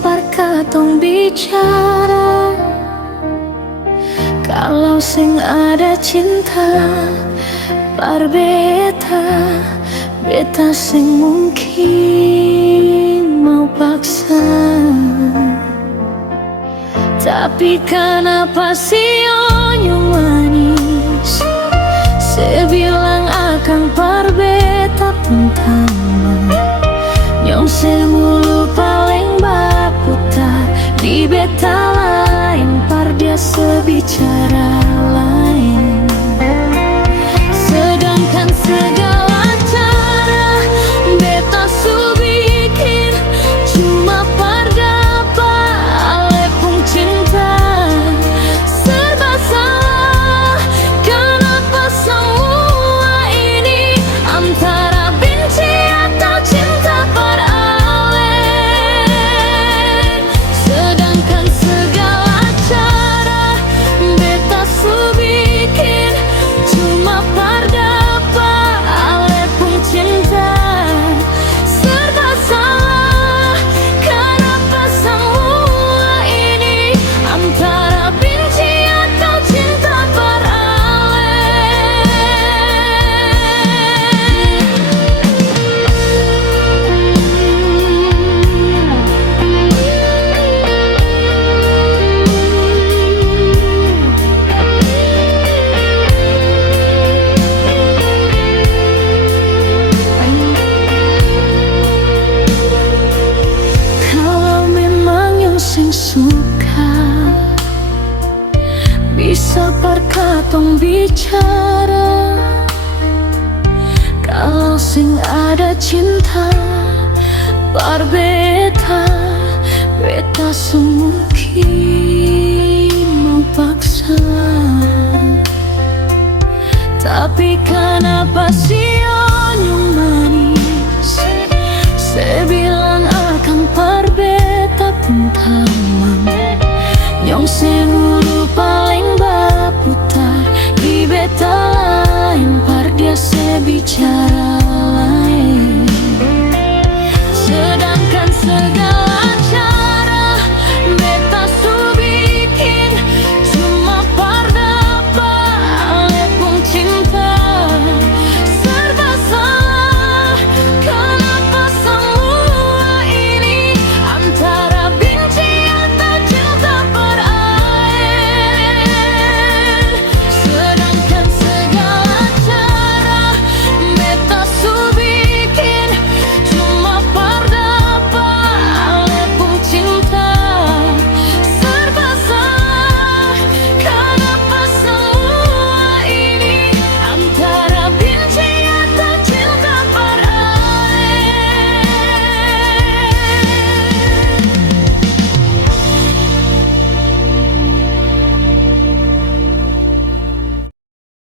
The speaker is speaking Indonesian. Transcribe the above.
par katong bicara. Kalau sing ada cinta par beta sing mungkin mau paksa. Tapi kenapa sih yang manis saya bilang akan par beta pun tama. Nyong semulu paling baputar di beta lain par dia sebicara lain. Sedangkan segala cara beta su bikin cuma par dapat ale pun cinta. Serba salah, kenapa semua ini antara benci atau cinta par ale. Sedangkan segala cara beta su bikin cuma par dapat ale pun cinta. Serba salah, kenapa semua ini antara benci atau cinta par ale. Kalau memang yang sing suka bisa par katong bicara. Kalau sing ada cinta par beta semungkin mau paksa. Tapi kenapa sih yang manis saya bilang akan par beta pun tamam. Yang semulu paling baputar di beta lain par dia sebicara